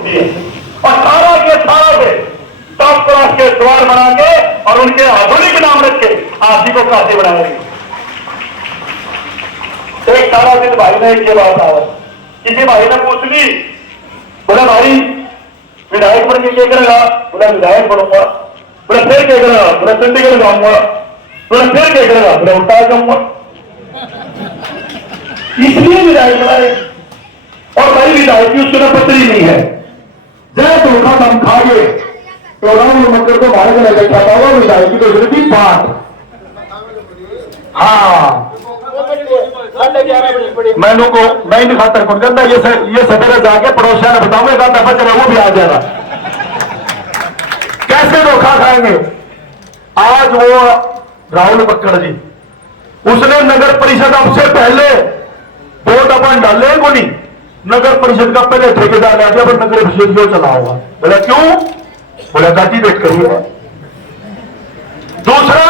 और सारा के सारा से टॉप क्लास के द्वार बना के और उनके आधुनिक नाम रख के आप ही को काशी बनाएंगे। एक सारा दिन भाई ने एक बात आया, किसी भाई ने पूछ ली, बोला भाई विधायक बन के क्या करेगा? बोला विधायक बनूंगा। बोला फिर क्या करेगा? बोला चंडीगढ़ जाऊंगा। बोला फिर क्या करेगा? बोला उल्टा जाऊंगा। इसलिए विधायक बनाए। और भाई विधायक की उसमें पत्री नहीं है, जय धोखा हम खा गए तो राम मकर को मारे को बैठा था वो विधायक की तो थी बात। हाँ मैं नहीं खाता कौन कहता ये सवेरे जाके पड़ोसिया ने बताऊंगा कहता बच रहा वो भी आ जाएगा। कैसे धोखा खाएंगे? आज वो राहुल बक्कड़ जी उसने नगर परिषद आपसे पहले वोट अपन डाले को नहीं, नगर परिषद का पहले ठेकेदार ने आया पर नगर परिषद जो चला होगा। बोला क्यों? बोला कैंडिडेट करिए। दूसरा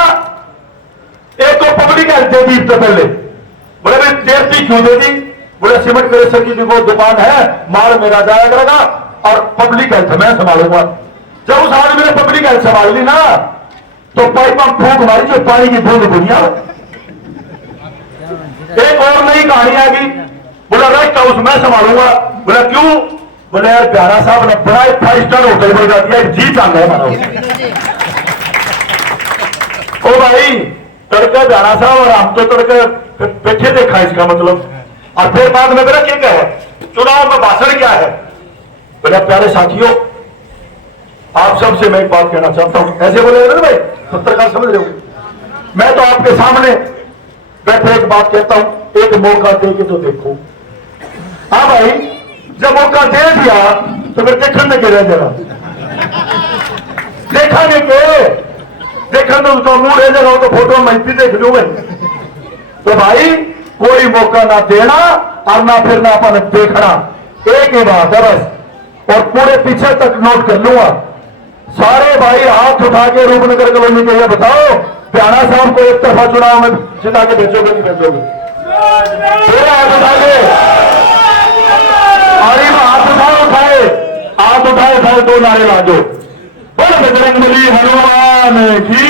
एक तो पब्लिक हेल्थ दे दी इससे पहले। बोले भाई देती क्यों दे दी? बोले सीमेंट कलेक्शन की वो दुकान है, माल मेरा जाया करेगा और पब्लिक हेल्थ मैं संभालूंगा। जब उस आदमी ने पब्लिक हेल्थ संभाल ली ना तो पाइप में फूंक मारी जो पानी की बूंद बुनिया। एक और नई कहानी आ गई, बोला रेस्ट हाउस मैं संभालूंगा। बोला क्यों? बोले यार प्यारा साहब ने बड़ा 5 स्टार होटल बन जाती है, जी चाहता है मानो। ओ भाई तड़का प्यारा साहब और हम तो तड़का बैठे देखा इसका मतलब। और फिर बाद में मेरा क्या है चुनाव में भाषण क्या है? बोला प्यारे साथियों आप सबसे मैं एक बात कहना चाहता हूं। ऐसे बोले ना भाई पत्रकार समझ रहे हो, मैं तो आपके सामने बैठे एक बात कहता हूं, एक मौका दे के तो देखो। हाँ भाई जब मौका दे दिया तो फिर देखने के रह जरा देखा नहीं के देखा तो उसका मुंह रह जाएगा तो फोटो मैं भी देख लूंगा। तो भाई कोई मौका ना देना और ना फिर ना अपन देखना, एक ही बात है बस। और पूरे पीछे तक नोट कर लूंगा। सारे भाई हाथ उठा के रूपनगर कॉलोनी के लिए बताओ प्यारा साहब को एक तरफा चुनाव में जिता के भेजोगे नहीं भेजोगे? हाथ उठा के हाथ उठाए 2 नारे लाजो। बोलो बजरंगबली हनुमान की,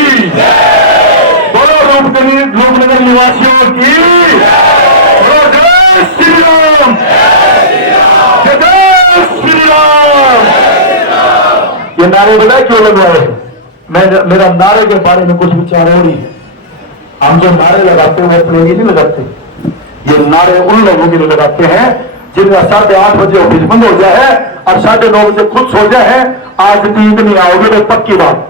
बोलो रूपनगर निवासियों की, बोलो जय श्री राम, जय श्री राम। ये नारे बताए क्यों लगवाए? मेरा नारे के बारे में कुछ विचार हो रही है। हम जो नारे लगाते हैं अपने लिए नहीं लगाते, ये नारे उन लोगों के लिए लगाते हैं जिनका 8:30 बजे ऑफिस बंद हो जाए है और 9:30 बजे खुद सो जाए है। आज नींद नहीं आओगे तो पक्की बात।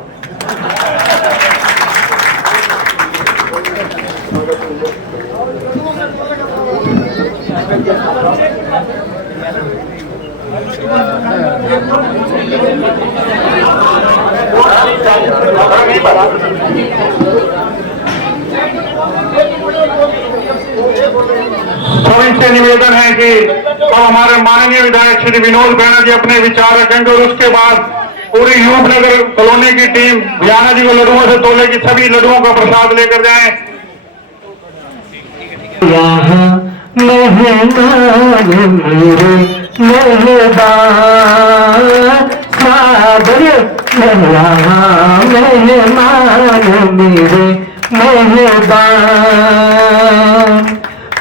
तो इनसे निवेदन है कि अब हमारे माननीय विधायक श्री विनोद बैनर्जी अपने विचार रखेंगे और उसके बाद पूरी रूपनगर कॉलोनी की टीम भैया जी को लड्डुओं से तोले की सभी लड्डुओं का प्रसाद लेकर जाएं।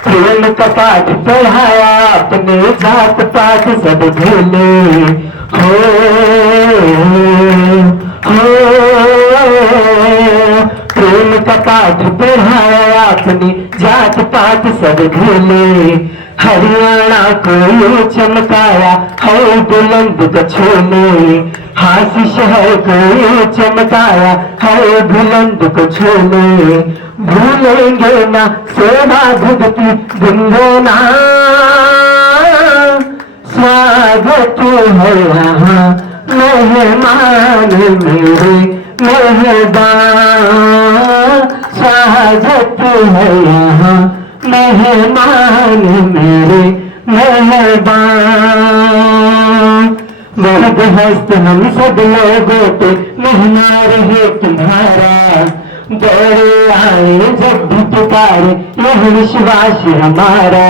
प्रेम का पाठ पढ़ाया अपने जात पात सब भूले हो प्रेम का पाठ पढ़ाया अपनी जात पात सब भूले। हरियाणा को ये चमकाया है बुलंद कछोले, हासी शहर को ये चमकाया है बुलंद कछोले। भूलेंगे ना सेवा भक्ति गुंजना, स्वागत है यहाँ मेहमान मेरे मेहमान, स्वागत है यहाँ मेहमान मेरे मेहमान। बहुत हस्त हम सब लोगों पे मेहना रहे तुम्हारा, दौड़े आए जब भी पुकारे यह विश्वास हमारा।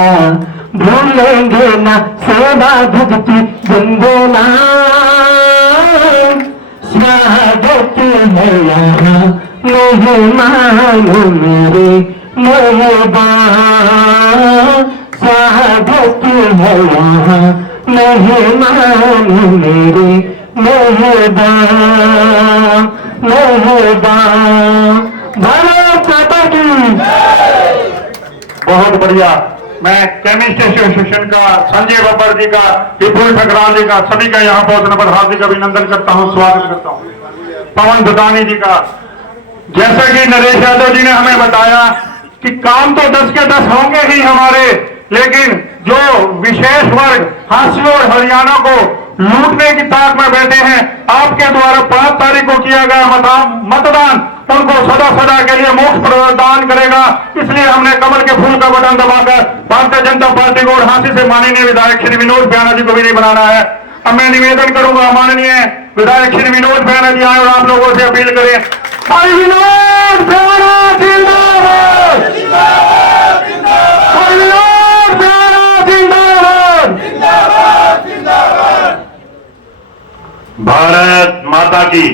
भूलेंगे ना सेवा भक्ति गुनगुना, यहाँ मेहमान मेरे मेहबान, स्वागत है यहाँ मेहमान मेरे मेहबान मेहबान। भारत माता की। बहुत बढ़िया। मैं केमिस्ट एसोसिएशन का संजय बब्बर जी का, विपुल ठकराल जी का, सभी का यहाँ पहुंचने पर हार्दिक अभिनंदन करता हूँ, स्वागत करता हूँ। पवन भदानी जी का, जैसा कि नरेश यादव जी ने हमें बताया कि काम तो 10 के 10 होंगे ही हमारे, लेकिन जो विशेष वर्ग हांसी और हरियाणा को लूटने की ताक में बैठे हैं, आपके द्वारा 5 तारीख को किया गया मतदान उनको सदा सदा के लिए मोक्ष प्रदान करेगा। इसलिए हमने कमल के फूल का बटन दबाकर भारतीय जनता पार्टी को और हांसी से माननीय विधायक श्री विनोद प्यारा जी को भी नहीं बनाना है। अब मैं निवेदन करूंगा माननीय विधायक श्री विनोद प्यारा जी आए और आप लोगों से अपील करें, भाई विनोद प्यारा जिंदाबाद, भाई विनोद प्यारा जिंदाबाद। भारत माता की।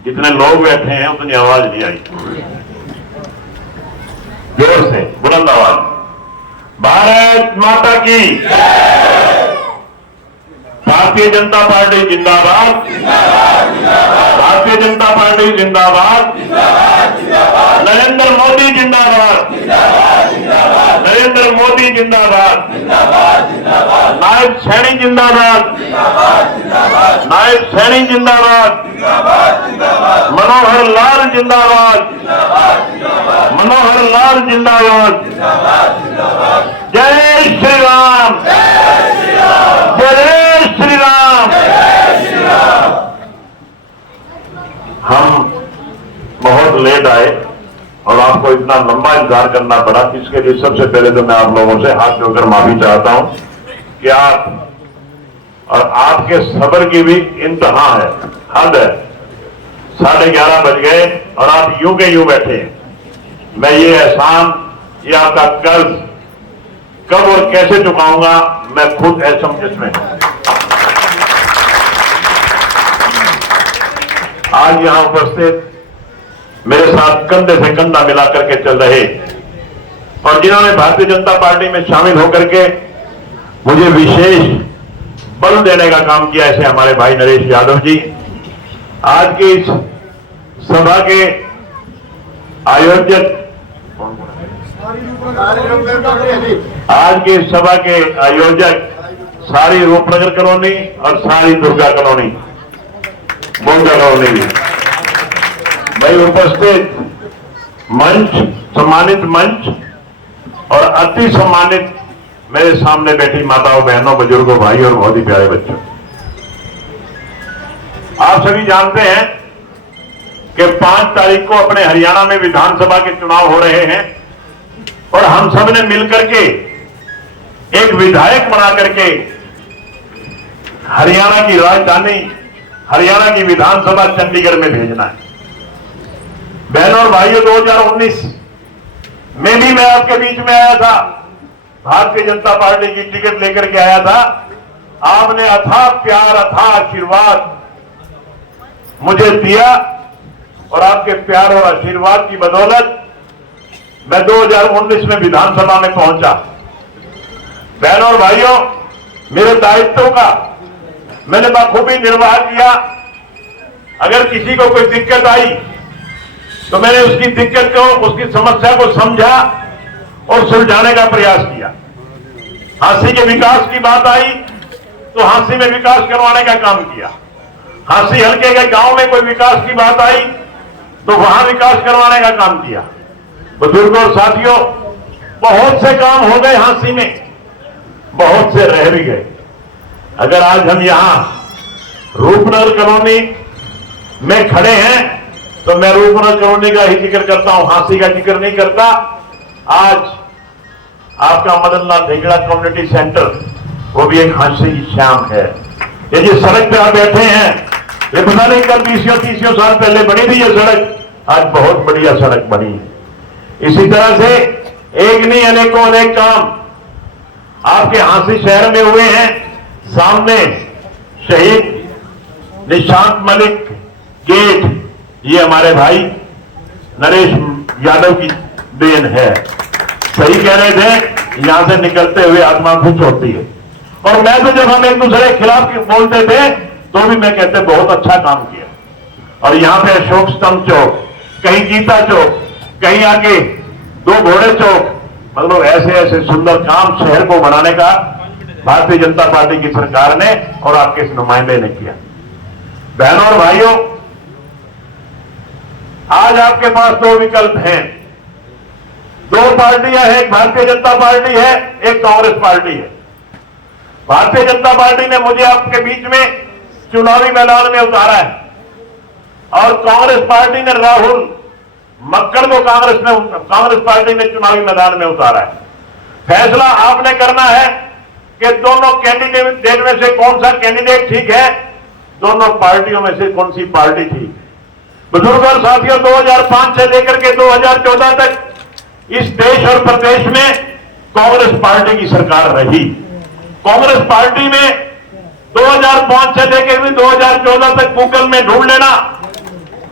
जितने लोग बैठे हैं उतनी आवाज नहीं आई, जोर से बुलंद आवाज। भारत माता की। भारतीय जनता पार्टी जिंदाबाद, भारतीय जनता पार्टी जिंदाबाद, नरेंद्र मोदी जिंदाबाद, नरेंद्र मोदी जिंदाबाद, नायब सैनी जिंदाबाद, नायब सैनी जिंदाबाद, मनोहर लाल जिंदाबाद, मनोहर लाल जिंदाबाद। जय श्री राम, जय श्री राम। हम बहुत लेट आए और आपको इतना लंबा इंतजार करना पड़ा, इसके लिए सबसे पहले तो मैं आप लोगों से हाथ जोड़कर माफी चाहता हूं कि आप और आपके सब्र की भी इंतहा है, हद है। 11:30 बज गए और आप यूं के यूं बैठे हैं। मैं ये एहसान, ये आपका कर्ज कब और कैसे चुकाऊंगा, मैं खुद असमंजस में हूं। आज यहां उपस्थित मेरे साथ कंधे से कंधा मिलाकर के चल रहे और जिन्होंने भारतीय जनता पार्टी में शामिल होकर के मुझे विशेष बल देने का काम किया, ऐसे हमारे भाई नरेश यादव जी। आज की इस सभा के आयोजक, आज की इस सभा के आयोजक सारी रूपनगर कॉलोनी और सारी दुर्गा कॉलोनी, बोंगा कॉलोनी भी, भाई उपस्थित मंच, सम्मानित मंच और अति सम्मानित मेरे सामने बैठी माताओं, बहनों, बुजुर्गों, भाई और बहुत ही प्यारे बच्चों। आप सभी जानते हैं कि 5 तारीख को अपने हरियाणा में विधानसभा के चुनाव हो रहे हैं और हम सब ने मिलकर के एक विधायक बना करके हरियाणा की राजधानी, हरियाणा की विधानसभा चंडीगढ़ में भेजना है। बहनों और भाइयों, 2019 में भी मैं आपके बीच में आया था, भारतीय जनता पार्टी की टिकट लेकर के आया था। आपने अथाह प्यार, अथाह आशीर्वाद मुझे दिया और आपके प्यार और आशीर्वाद की बदौलत मैं 2019 में विधानसभा में पहुंचा। बहनों और भाइयों, मेरे दायित्वों का मैंने बखूबी निर्वाह किया। अगर किसी को कोई दिक्कत आई तो मैंने उसकी दिक्कत को, उसकी समस्या को समझा और सुलझाने का प्रयास किया। हांसी के विकास की बात आई तो हांसी में विकास करवाने का काम किया। हांसी हल्के के गांव में कोई विकास की बात आई तो वहां विकास करवाने का काम किया। बुजुर्गों और साथियों, बहुत से काम हो गए हांसी में, बहुत से रह भी गए। अगर आज हम यहां रूपनगर कॉलोनी में खड़े हैं तो मैं रूपनगर कॉलोनी का ही जिक्र करता हूं, हांसी का जिक्र नहीं करता। आज आपका मदन लाल ढेंगड़ा कम्युनिटी सेंटर, वो भी एक हांसी की शाम है। ये जिस सड़क पे आप बैठे हैं, ये पता नहीं कब 20 साल पहले बनी थी ये सड़क, आज बहुत बढ़िया सड़क बनी है। इसी तरह से एक नहीं अनेकों अनेक काम आपके हांसी शहर में हुए हैं। सामने शहीद निशांत मलिक गेट ये हमारे भाई नरेश यादव की देन है। सही कह रहे थे, यहां से निकलते हुए आत्मा खुश होती है। और मैं तो जब हम एक दूसरे के खिलाफ बोलते थे तो भी मैं कहते बहुत अच्छा काम किया। और यहां पे अशोक स्तंभ चौक, कहीं गीता चौक, कहीं आगे दो घोड़े चौक, मतलब ऐसे ऐसे सुंदर काम शहर को बनाने का भारतीय जनता पार्टी की सरकार ने और आपके इस नुमाइंदे ने किया। बहनों और भाइयों, आज आपके पास दो विकल्प हैं। दो पार्टियां हैं, एक भारतीय जनता पार्टी है, एक कांग्रेस पार्टी है। भारतीय जनता पार्टी ने मुझे आपके बीच में चुनावी मैदान में उतारा है और कांग्रेस पार्टी ने राहुल मक्कड़ को कांग्रेस पार्टी ने चुनावी मैदान में उतारा है। फैसला आपने करना है कि दोनों कैंडिडेट में से कौन सा कैंडिडेट ठीक है, दोनों पार्टियों में से कौन सी पार्टी ठीक है। बुजुर्ग और साथियों, 2005 से लेकर के 2014 तक इस देश और प्रदेश में कांग्रेस पार्टी की सरकार रही। कांग्रेस पार्टी में 2005 से लेकर भी 2014 तक गूगल में ढूंढ लेना,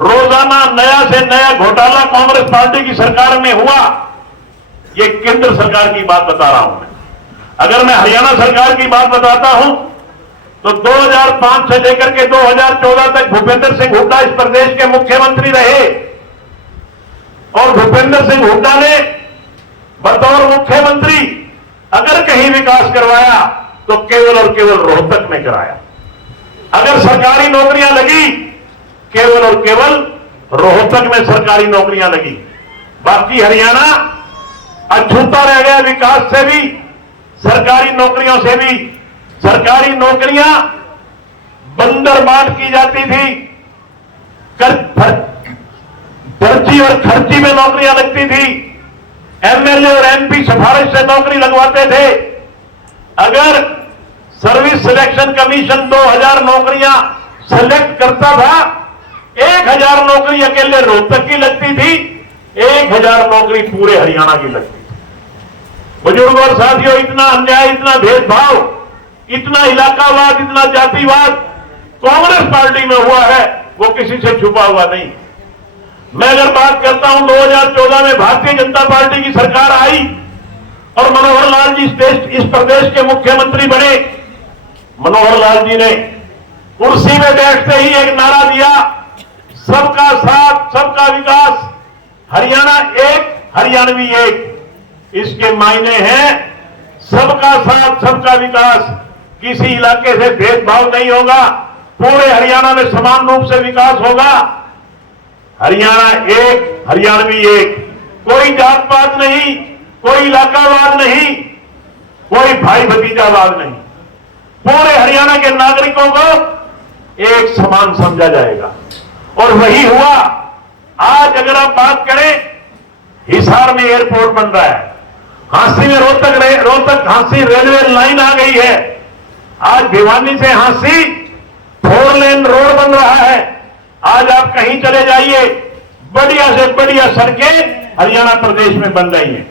रोजाना नया से नया घोटाला कांग्रेस पार्टी की सरकार में हुआ। ये केंद्र सरकार की बात बता रहा हूं मैं। अगर मैं हरियाणा सरकार की बात बताता हूं तो 2005 से लेकर के 2014 तक भूपेंद्र सिंह हुड्डा इस प्रदेश के मुख्यमंत्री रहे और भूपेंद्र सिंह हुड्डा ने बतौर मुख्यमंत्री अगर कहीं विकास करवाया तो केवल और केवल रोहतक में कराया। अगर सरकारी नौकरियां लगी, केवल और केवल रोहतक में सरकारी नौकरियां लगी। बाकी हरियाणा अछूता रह गया विकास से भी, सरकारी नौकरियों से भी। सरकारी नौकरियां बंदरबाट की जाती थी, फर्जी और खर्ची में नौकरियां लगती थी। एमएलए और एमपी सिफारिश से नौकरी लगवाते थे। अगर सर्विस सिलेक्शन कमीशन 2000 नौकरियां सेलेक्ट करता था, 1000 नौकरी अकेले रोहतक की लगती थी, 1000 नौकरी पूरे हरियाणा की लगती थी। बुजुर्ग और साथियों, इतना अन्याय, इतना भेदभाव, इतना इलाकावाद, इतना जातिवाद कांग्रेस पार्टी में हुआ है, वो किसी से छुपा हुआ नहीं। मैं अगर बात करता हूं 2014 में भारतीय जनता पार्टी की सरकार आई और मनोहर लाल जी इस प्रदेश के मुख्यमंत्री बने। मनोहर लाल जी ने कुर्सी में बैठते ही एक नारा दिया, सबका साथ सबका विकास, हरियाणा एक हरियाणवी एक। इसके मायने हैं सबका साथ सबका विकास, किसी इलाके से भेदभाव नहीं होगा, पूरे हरियाणा में समान रूप से विकास होगा। हरियाणा एक हरियाणवी एक, कोई जात पात नहीं, कोई इलाकावाद नहीं, कोई भाई भतीजावाद नहीं। पूरे हरियाणा के नागरिकों को एक समान समझा जाएगा और वही हुआ। आज अगर आप बात करें, हिसार में एयरपोर्ट बन रहा है, हांसी में रोहतक हांसी रेलवे लाइन आ गई है। आज भिवानी से हांसी 4 लेन रोड बन रहा है। आज आप कहीं चले जाइए, बढ़िया से बढ़िया सड़कें हरियाणा प्रदेश में बन रही हैं।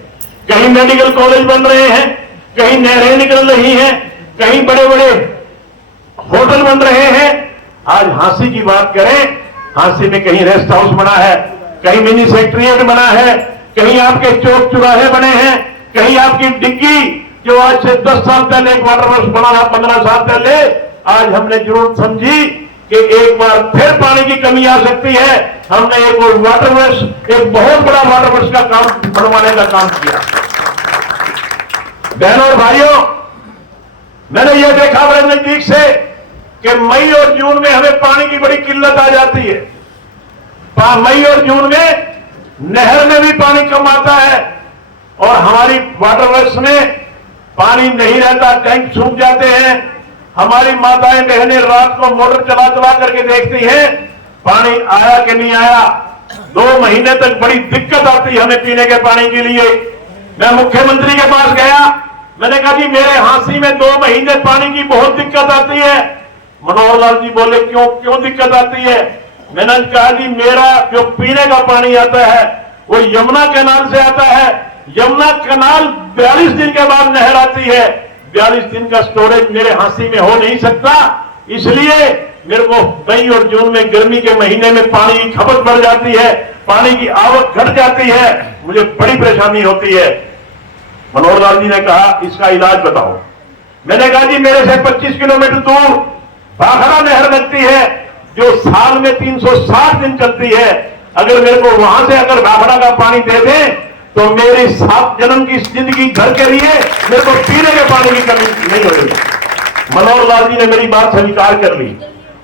कहीं मेडिकल कॉलेज बन रहे हैं, कहीं नहरें निकल रही हैं, कहीं बड़े बड़े होटल बन रहे हैं। आज हांसी की बात करें, हांसी में कहीं रेस्ट हाउस बना है, कहीं मिनी सेक्रेटरिएट बना है, कहीं आपके चौक चौराहे बने हैं, कहीं आपकी डिग्गी जो आज से 10 साल पहले एक वाटर वर्क्स बना था, 15 साल पहले, आज हमने जरूरत समझी कि एक बार फिर पानी की कमी आ सकती है। हमने एक और वाटर वर्क्स, एक बहुत बड़ा वाटर वर्क्स का काम बनवाने का काम किया। बहनों और भाइयों, मैंने यह देखा बड़े नजदीक से कि मई और जून में हमें पानी की बड़ी किल्लत आ जाती है। मई और जून में नहर में भी पानी कम आता है और हमारी वाटर वर्क्स में पानी नहीं रहता, टैंक सूख जाते हैं। हमारी माताएं बहनें रात को मोटर चला चला करके देखती हैं पानी आया कि नहीं आया। 2 महीने तक बड़ी दिक्कत आती है हमें पीने के पानी के लिए। मैं मुख्यमंत्री के पास गया, मैंने कहा जी मेरे हांसी में 2 महीने पानी की बहुत दिक्कत आती है। मनोहर लाल जी बोले क्यों दिक्कत आती है? मैंने कहा जी मेरा जो पीने का पानी आता है वो यमुना कैनाल से आता है। यमुना कैनाल 42 दिन के बाद नहर आती है। 42 दिन का स्टोरेज मेरे हांसी में हो नहीं सकता, इसलिए मेरे को मई और जून में गर्मी के महीने में पानी की खपत बढ़ जाती है, पानी की आवक घट जाती है, मुझे बड़ी परेशानी होती है। मनोहर लाल जी ने कहा इसका इलाज बताओ। मैंने कहा जी मेरे से 25 किलोमीटर दूर भाखड़ा नहर लगती है जो साल में 360 दिन चलती है। अगर मेरे को वहां से अगर भाखड़ा का पानी दे दें तो मेरी 7 जन्म की जिंदगी घर के लिए मेरे को पीने के पानी की कमी नहीं होगी। मनोहर लाल जी ने मेरी बात स्वीकार कर ली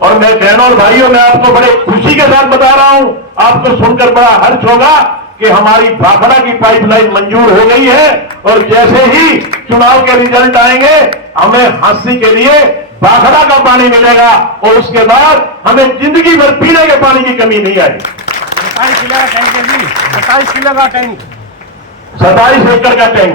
और मैं बहनों और भाइयों मैं आपको बड़े खुशी के साथ बता रहा हूं, आपको सुनकर बड़ा हर्ष होगा कि हमारी भाखड़ा की पाइपलाइन मंजूर हो गई है और जैसे ही चुनाव के रिजल्ट आएंगे हमें हांसी के लिए भाखड़ा का पानी मिलेगा और उसके बाद हमें जिंदगी भर पीने के पानी की कमी नहीं आएगी। 27 किलो का टैंक 27 एकड़ का टैंक,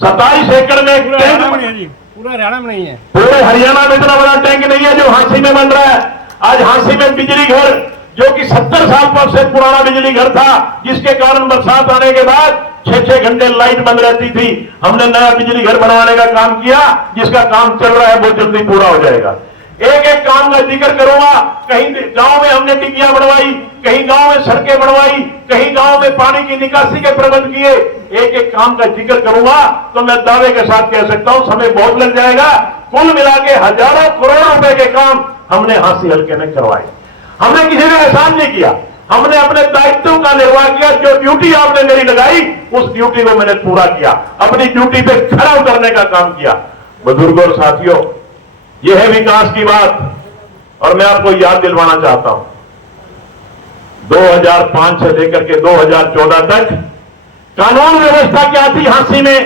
27 एकड़ में एक पूरा हरियाणा में टैंक, है जी, पूरा हरियाणा में नहीं है। पूरे हरियाणा में इतना बड़ा टैंक नहीं है जो हांसी में बन रहा है। आज हांसी में बिजली घर जो कि 70 साल पर से पुराना बिजली घर था, जिसके कारण बरसात आने के बाद 6-6 घंटे लाइट बंद रहती थी, हमने नया बिजली घर बनवाने का काम किया, जिसका काम चल रहा है बहुत जल्दी पूरा हो जाएगा। एक एक काम का जिक्र करूंगा। कहीं गांव में हमने डिग्गियां बनवाई, कहीं गांव में सड़कें बनवाई, कहीं गांव में पानी की निकासी के प्रबंध किए। एक एक काम का जिक्र करूंगा तो मैं दावे के साथ कह सकता हूं समय बहुत लग जाएगा। कुल मिला के हजारों करोड़ रुपए के काम हमने हांसी हल्के में करवाए। हमने किसी ने एहसान नहीं किया, हमने अपने दायित्व का निर्वाह किया। जो ड्यूटी आपने मेरी लगाई उस ड्यूटी को मैंने पूरा किया, अपनी ड्यूटी पे खरा उतरने का काम किया। बुजुर्गों और साथियों, यह है विकास की बात और मैं आपको याद दिलवाना चाहता हूं 2005 से लेकर के 2014 तक कानून व्यवस्था क्या थी हांसी में,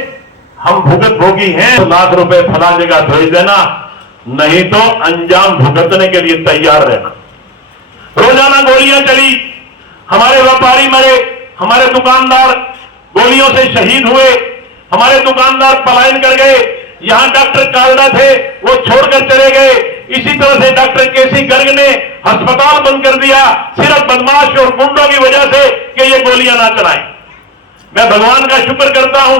हम भुगत भोगी हैं। लाख रुपए फला जगह भेज देना, नहीं तो अंजाम भुगतने के लिए तैयार रहना। रोजाना गोलियां चली, हमारे व्यापारी मरे, हमारे दुकानदार गोलियों से शहीद हुए, हमारे दुकानदार पलायन कर गए। यहां डॉक्टर कालड़ा थे, वो छोड़कर चले गए। इसी तरह से डॉक्टर केसी गर्ग ने अस्पताल बंद कर दिया सिर्फ बदमाश और गुंडों की वजह से कि ये गोलियां ना चलाएं। मैं भगवान का शुक्र करता हूं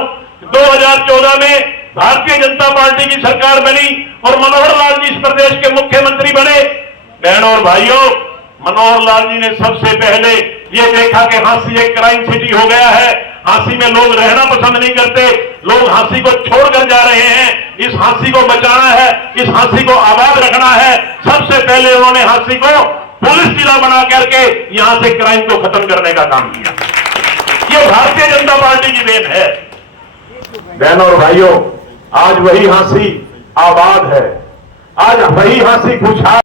2014 में भारतीय जनता पार्टी की सरकार बनी और मनोहर लाल जी इस प्रदेश के मुख्यमंत्री बने। बहनों और भाइयों, मनोहर लाल जी ने सबसे पहले ये देखा कि हांसी एक क्राइम सिटी हो गया है, हांसी में लोग रहना पसंद नहीं करते, लोग हांसी को छोड़कर जा रहे हैं। इस हांसी को बचाना है, इस हांसी को आबाद रखना है। सबसे पहले उन्होंने हांसी को पुलिस जिला बना करके यहां से क्राइम को खत्म करने का काम किया। ये भारतीय जनता पार्टी की देन है। बहनों और भाइयों, आज वही हांसी आबाद है, आज वही हांसी खुशहाल